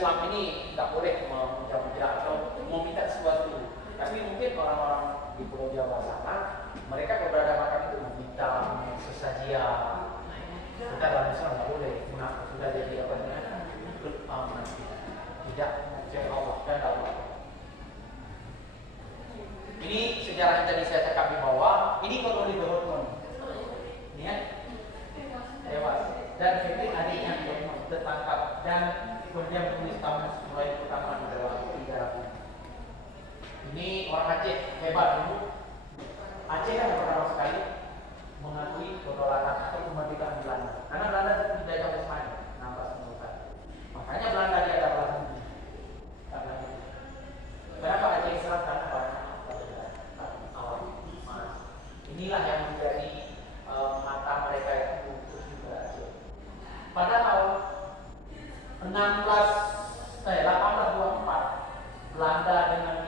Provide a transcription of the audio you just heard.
Islam ini nggak boleh memuja-muja atau meminta sesuatu. Tapi mungkin orang-orang di Pulau Jawa sana, mereka keberadaban itu meminta sesajian. Kita dalam Islam nggak boleh, sudah jadi apa namanya? Tidak percaya Allah dan Allah. Ini sejarah yang tadi saya cakap di bawah. Ini kalau di Dortmund, ini ya, tewas. Dan Fitri adiknya tertangkap dan kemudian menulis kamus mulai pertama di dalam penjara. Ini orang Aceh hebat dulu. Aceh kan pertama sekali mengakui kedaulatan atau kemerdekaan Belanda. Karena Belanda itu tidak jauh Spanyol, nampak semua. Makanya Belanda dia ada belahan bumi. Kenapa Aceh Islam? Karena banyak awan emas. Inilah yang menjadi mata mereka yang lupus juga Aceh. Padahal 1824 Belanda dengan